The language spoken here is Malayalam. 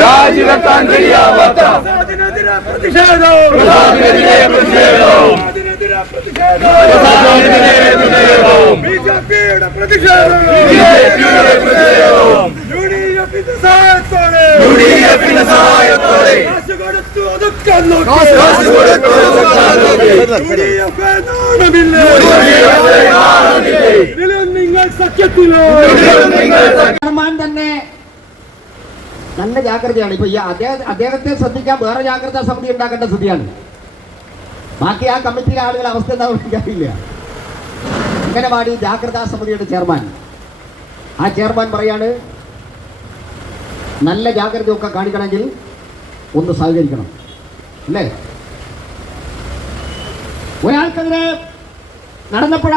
രാജിവെക്കാൻ കഴിയാവാത്ത ബിജെപിയുടെ പ്രതിഷേധം യുഡിഎഫിന്റെ സഹായത്തോടെ നിങ്ങൾ സഖ്യത്തിലോ തന്നെ നല്ല ജാഗ്രതയാണ്. ഇപ്പൊ ഈ അദ്ദേഹത്തെ ശ്രദ്ധിക്കാൻ വേറെ ജാഗ്രതാ സമിതി ഉണ്ടാക്കേണ്ട സ്ഥിതിയാണ്. ബാക്കി ആ കമ്മിറ്റിയിലെ ആളുകളുടെ അവസ്ഥ എന്താ എനിക്കറിയില്ല. അംഗനവാടി ജാഗ്രതാ സമിതിയുടെ ചെയർമാൻ, ആ ചെയർമാൻ പറയാണ് നല്ല ജാഗ്രതയൊക്കെ കാണിക്കണമെങ്കിൽ ഒന്ന് സഹകരിക്കണം അല്ലേ. ഒരാൾക്കെതിരെ നടന്നപ്പോഴാണ്